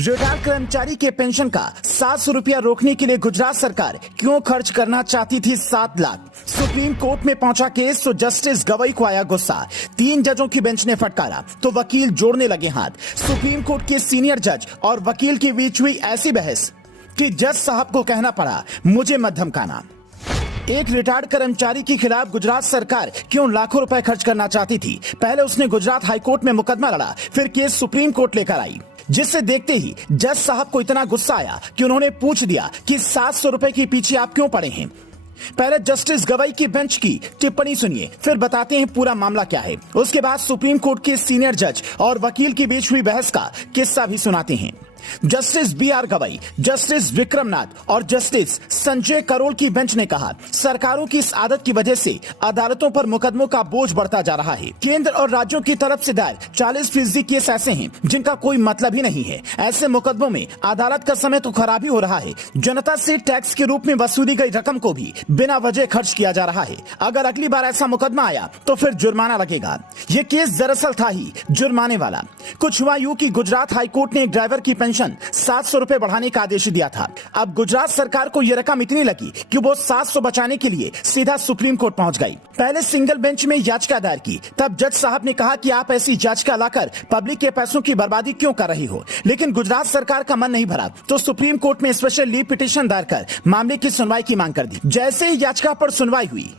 Retired कर्मचारी के pension का 700 रुपया रोकने के लिए गुजरात सरकार क्यों खर्च करना चाहती थी 7 लाख। सुप्रीम कोर्ट में पहुंचा केस तो जस्टिस गवई को आया गुस्सा। 3 जजों की बेंच ने फटकारा तो वकील जोड़ने लगे हाथ। सुप्रीम कोर्ट के सीनियर जज और वकील के बीच हुई ऐसी बहस कि जज साहब को कहना पड़ा मुझे मत धमकाना। एक रिटायर्ड कर्मचारी के खिलाफ गुजरात सरकार क्यों लाखों रुपए खर्च करना चाहती थी। पहले उसने गुजरात हाईकोर्ट में मुकदमा लड़ा, फिर केस सुप्रीम कोर्ट लेकर आई, जिससे देखते ही जज साहब को इतना गुस्सा आया कि उन्होंने पूछ दिया कि 700 रुपए के पीछे आप क्यों पड़े हैं। पहले जस्टिस गवई की बेंच की टिप्पणी सुनिए, फिर बताते हैं पूरा मामला क्या है। उसके बाद सुप्रीम कोर्ट के सीनियर जज और वकील के बीच हुई बहस का किस्सा भी सुनाते हैं। Justice BR Gavai, justice Vikram Nath और जस्टिस संजय करोल की बेंच ने कहा, सरकारों की इस आदत की वजह से अदालतों पर मुकदमों का बोझ बढ़ता जा रहा है। केंद्र और राज्यों की तरफ से दायर 40% केस ऐसे हैं जिनका कोई मतलब ही नहीं है। ऐसे मुकदमों में अदालत का समय तो खराब ही हो रहा है, जनता से टैक्स के रूप में वसूली गई रकम को भी बिना वजह खर्च किया जा रहा है। अगर अगली बार ऐसा मुकदमा आया तो फिर जुर्माना लगेगा। ये केस दरअसल था ही जुर्माने वाला। कुछ हुआ यूं कि गुजरात हाईकोर्ट ने एक ड्राइवर की पेंशन 700 रुपए बढ़ाने का आदेश दिया था। अब गुजरात सरकार को यह रकम इतनी लगी कि वो 700 बचाने के लिए सीधा सुप्रीम कोर्ट पहुंच गई। पहले सिंगल बेंच में याचिका दायर की, तब जज साहब ने कहा कि आप ऐसी याचिका लाकर पब्लिक के पैसों की बर्बादी क्यों कर रही हो। लेकिन गुजरात सरकार का मन नहीं भरा तो सुप्रीम कोर्ट में स्पेशल लीव पिटीशन दायर कर मामले की सुनवाई की मांग कर दी। जैसे ही याचिका पर सुनवाई हुई,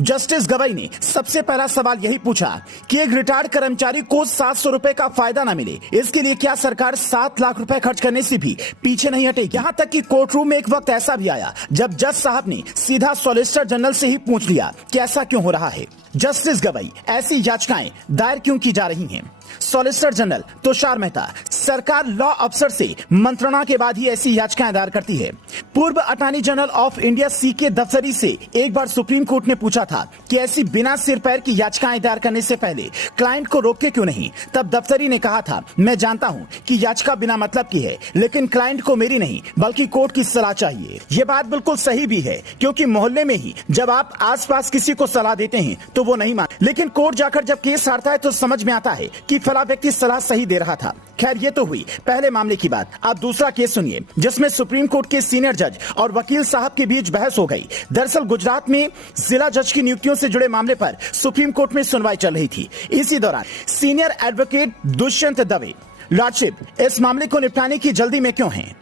जस्टिस गवई ने सबसे पहला सवाल यही पूछा कि एक रिटायर्ड कर्मचारी को 700 रुपए का फायदा न मिले, इसके लिए क्या सरकार 7 लाख रुपए खर्च करने से भी पीछे नहीं हटे। यहां तक कि कोर्ट रूम में एक वक्त ऐसा भी आया जब जज साहब ने सीधा सॉलिसिटर जनरल से ही पूछ लिया कि ऐसा क्यों हो रहा है। जस्टिस गवई, ऐसी याचिकाएं दायर क्यों की जा रही हैं। सॉलिसिटर जनरल तुषार मेहता, सरकार लॉ अफसर से मंत्रणा के बाद ही ऐसी याचिकाएं दायर करती है। पूर्व attorney general of India CK दफ्तरी से एक बार सुप्रीम कोर्ट ने पूछा था कि ऐसी बिना सिर पैर की याचिकाएं दायर करने से पहले क्लाइंट को रोके क्यों नहीं। तब दफ्तरी ने कहा था, मैं जानता हूं कि याचिका बिना मतलब की है, लेकिन क्लाइंट को मेरी नहीं बल्कि कोर्ट की सलाह चाहिए। ये बात बिल्कुल सही भी है, क्योंकि मोहल्ले में ही जब आप आसपास किसी को सलाह देते हैं तो वो नहीं मान, लेकिन कोर्ट जाकर जब केस हारता है तो समझ में आता है कि फला व्यक्ति सलाह सही दे रहा था। खैर, ये तो हुई पहले मामले की बात। अब दूसरा केस सुनिए, जिसमें सुप्रीम कोर्ट के सीनियर जज और वकील साहब के बीच बहस हो गई। दरअसल गुजरात में जिला जज की नियुक्तियों से जुड़े मामले पर सुप्रीम कोर्ट में सुनवाई चल रही थी। इसी दौरान senior advocate Dushyant Dave, lordship, इस मामले को निपटाने की जल्दी में क्यों हैं,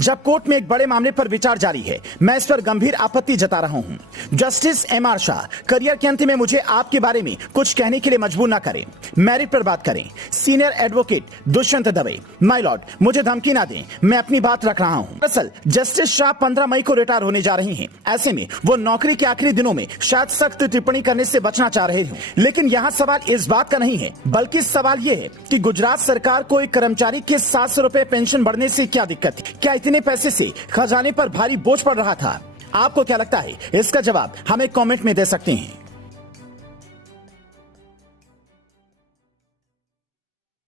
जब कोर्ट में एक बड़े मामले पर विचार जारी है। मैं इस पर गंभीर आपत्ति जता रहा हूं। जस्टिस MR शाह, करियर के अंत में मुझे आपके बारे में कुछ कहने के लिए मजबूर ना करें, मेरिट पर बात करें। Senior advocate Dushyant Dave, my Lord, मुझे धमकी ना दें, मैं अपनी बात रख रहा हूं। दरअसल जस्टिस शाह 15 मई को रिटायर होने जा रही हैं। ऐसे में वो नौकरी के आखिरी दिनों में शायद सख्त टिप्पणी करने से बचना चाह रहे हों। लेकिन यहाँ सवाल इस बात का नहीं है, बल्कि सवाल ये है कि गुजरात सरकार को एक कर्मचारी के 700 रुपए पेंशन बढ़ने से क्या दिक्कत थी। क्या इतने पैसे से खजाने पर भारी बोझ पड़ रहा था। आपको क्या लगता है? इसका जवाब हमें कमेंट में दे सकते हैं।